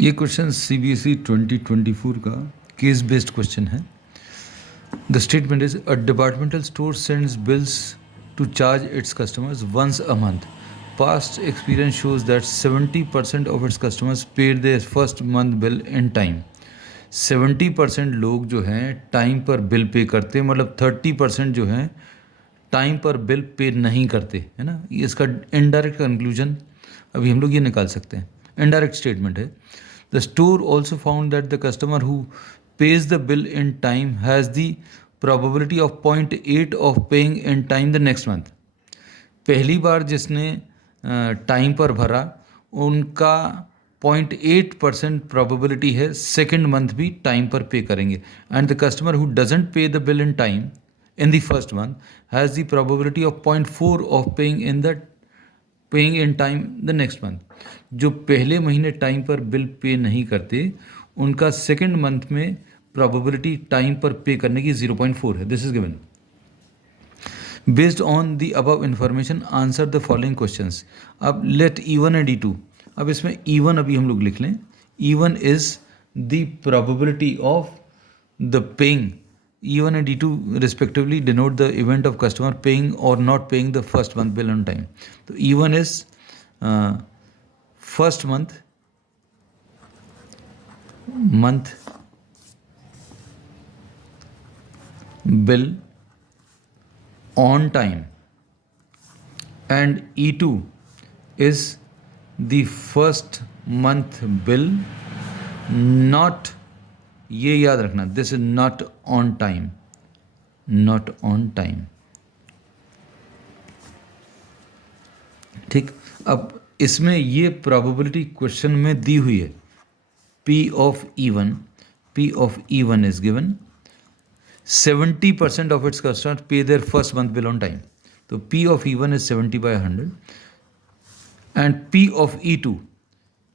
ये question CBSE 2024 का case based question है. The statement is a departmental store sends bills to charge its customers once a month. Past experience shows that 70% of its customers paid their first month bill in time. 70% लोग जो हैं time पर bill pay करते हैं, मतलब 30% जो हैं time पर बिल पे नहीं करते, है ना. ये इसका इनडायरेक्ट कंक्लूजन अभी हम लोग ये निकाल सकते हैं. इनडायरेक्ट स्टेटमेंट है. The store also found that the customer who pays the bill in time has the probability of 0.8 of paying in time the next month. पहली बार जिसने टाइम पर भरा उनका 0.8% प्रोबेबिलिटी है सेकेंड मंथ भी टाइम पर pay करेंगे. And the customer who doesn't pay the bill in time in the first month has the probability of 0.4 of paying in time the next month. जो पहले महीने टाइम पर bill pay नहीं करते उनका सेकेंड मंथ में probability time पर पे करने की 0.4 है. This is given. Based on the above information answer the following questions. अब लेट E1 एंड E2. अब इसमें E1 अभी हम लोग लिख लें. E1 is the probability of the paying. E1 and E2 respectively denote the event of customer paying or not paying the first month bill on time. So E1 is first month bill on time, and E2 is the first month bill not, ये याद रखना, this is not on time, not on time. ठीक. अब इसमें ये probability question में दी हुई है. P of E1 is given. 70% of its customers pay their first month bill on time. So P of E1 is 70/100. And P of E2,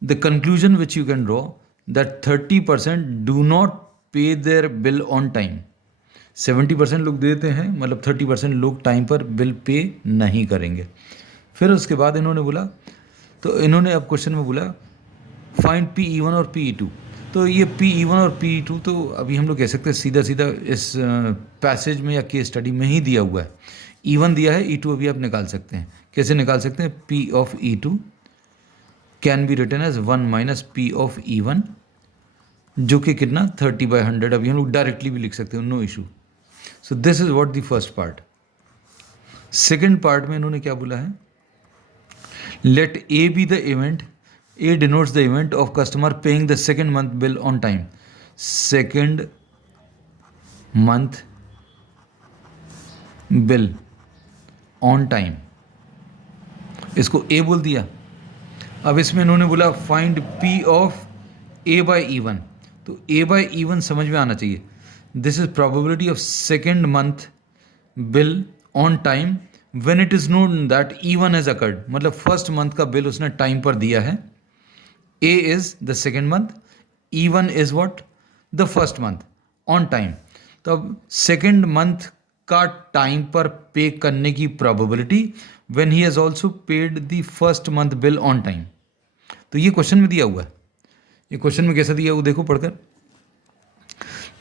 the conclusion which you can draw, that 30% do not pay their bill on time. 70% लोग देते हैं, मतलब 30% लोग time पर bill pay नहीं करेंगे. फिर उसके बाद इन्होंने बोला, तो इन्होंने अब क्वेश्चन में बोला फाइंड PE1 और PE2. तो ये PE1 और PE2 तो अभी हम लोग कह सकते हैं सीधा सीधा इस पैसेज में या केस स्टडी में ही दिया हुआ है. E1 दिया है, E2 अभी आप निकाल सकते हैं. कैसे निकाल सकते हैं? P of E2 can be written as 1 minus P of E1, जो कि कितना 30/100. अभी हम लोग डायरेक्टली भी लिख सकते हैं, no issue. So this is what the first part. Second part में इन्होंने क्या बोला है? Let A be the event. A denotes the event of customer paying the second month bill on time. Second month bill on time. इसको A बोल दिया. अब इसमें इन्होंने बोला find P of A by E1. तो A by E1 समझ में आना चाहिए. This is probability of second month bill on time when it is known that E1 has occurred. मतलब फर्स्ट मंथ का बिल उसने टाइम पर दिया है. A is the second month, E1 is what? The first month on time. तो अब second month का time पर पे करने की probability when he has also paid the first month bill on time. तो ये क्वेश्चन में दिया हुआ है. ये क्वेश्चन में कैसा दिया हुआ देखो पढ़कर.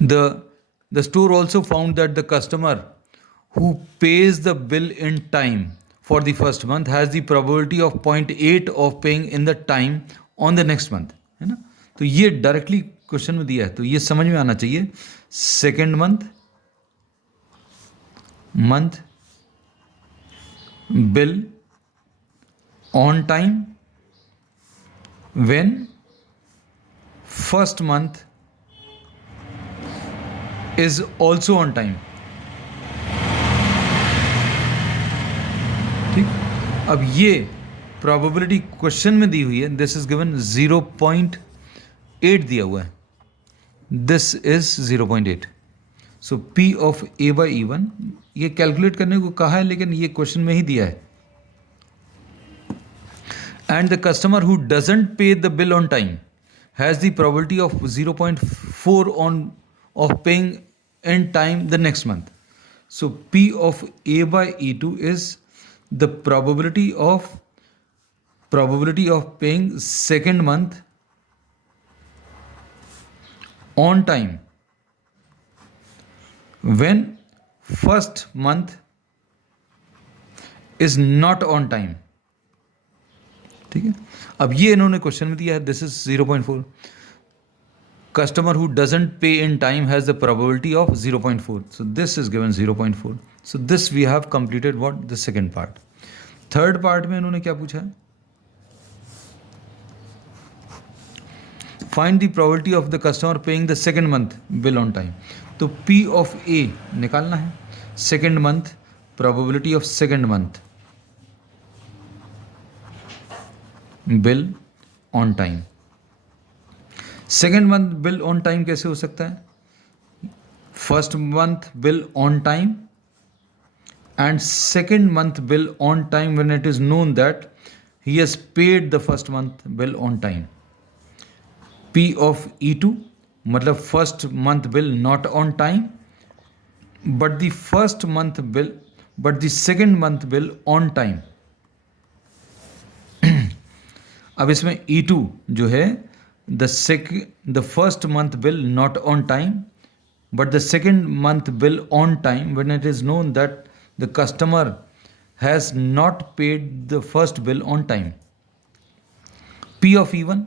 The store also found that the customer who page the bill in time for the first month has the probability of 0.8 of paying in the time on the next month, है ना. तो ये डायरेक्टली क्वेश्चन में दिया है, तो ये समझ में आना चाहिए. Second month bill on time when first month is also on time. ठीक. अब ये प्रोबेबिलिटी क्वेश्चन में दी हुई है. दिस इज गिवन 0.8 दिया हुआ है. This is 0.8. So P of A by E1 ये कैलकुलेट करने को कहा है, लेकिन ये क्वेश्चन में ही दिया है. And the customer who doesn't pay the bill on time has the probability of 0.4 of paying in time the next month. So P of A by E2 is the probability of paying second month on time when first month is not on time. ठीक है, अब ये इन्होंने question में दिया है, this is 0.4। Customer who doesn't pay in time has the probability of 0.4, so this is given 0.4। So this we have completed what the second part. Third part में इन्होंने क्या पूछा है, find the probability of the customer paying the second month bill on time. तो P of A निकालना है, second month, probability of second month bill on time. Second month bill on time कैसे हो सकता है, first month bill on time and second month bill on time when it is known that he has paid the first month bill on time। P of E2 मतलब first month bill not on time but the first month bill but the second month bill on time। अब इसमें E2 जो है the first month bill not on time but the second month bill on time when it is known that the customer has not paid the first bill on time। P of E1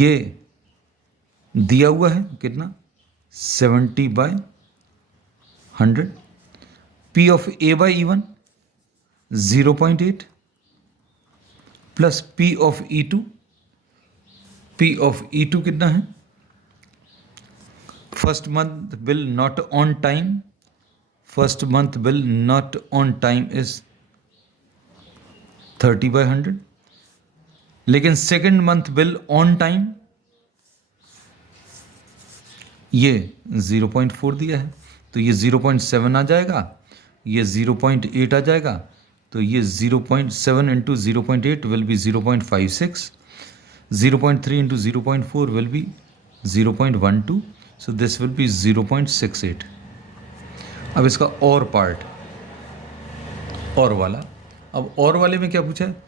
ये दिया हुआ है कितना, 70/100। P of A by E1 0.8 plus P of E2, P of E2 कितना है, first month bill not on time, first month bill not on time is 30/100, लेकिन second month bill on time ये 0.4 दिया है, तो ये 0.7 आ जाएगा, ये 0.8 आ जाएगा, तो ये 0.7 into 0.8 will be 0.56, 0.3 into 0.4 will be 0.12, so this will be 0.68। अब इसका और पार्ट, और वाला, अब और वाले में क्या पूछा है,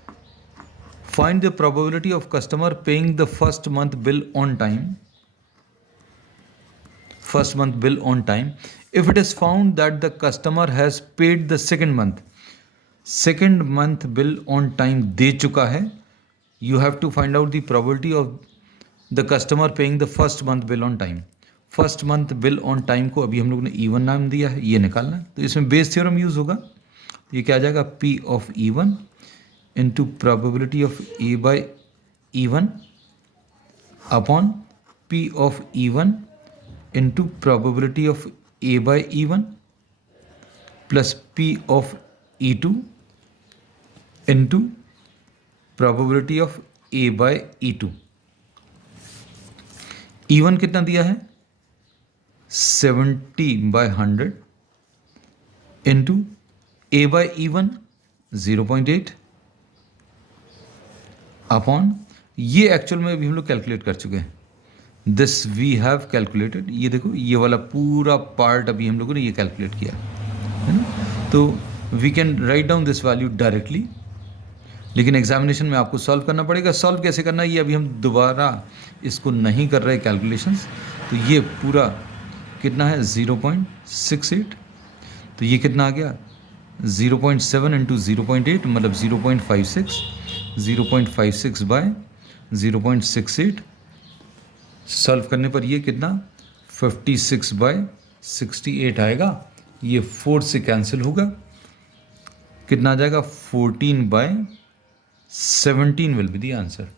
find the probability of customer paying the first month bill on time, first month bill on time if it is found that the customer has paid the second month, second month bill on time दे चुका है, you have to find out the probability of the customer paying the first month bill on time. First month bill on time को अभी हम लोग ने E1 नाम दिया है, ये निकालना है, तो इसमें बेस थ्योरम यूज होगा, ये क्या आ जाएगा, P of E1 into probability of A by E1 upon P of E1 into probability of A by E1 plus P of E2 into probability of A by E2। E1 कितना दिया है, 70/100 into A by E1 0.8 upon, ये actual में अभी हम लोग calculate कर चुके हैं, दिस वी हैव कैलकुलेटेड, ये देखो ये वाला पूरा पार्ट अभी हम लोगों ने ये कैलकुलेट किया है ना, तो we can write down this value directly, लेकिन एग्जामिनेशन में आपको सॉल्व करना पड़ेगा। सॉल्व कैसे करना है ये अभी हम दोबारा इसको नहीं कर रहे कैलकुलेशंस, तो ये पूरा कितना है 0.68, तो ये कितना आ गया 0.7 इंटू 0.8 मतलब 0.56, 0.56 बाय 0.68, सॉल्व करने पर ये कितना 56/68 आएगा, ये 4 से कैंसिल होगा, कितना आ जाएगा 14/17 विल बी द आंसर।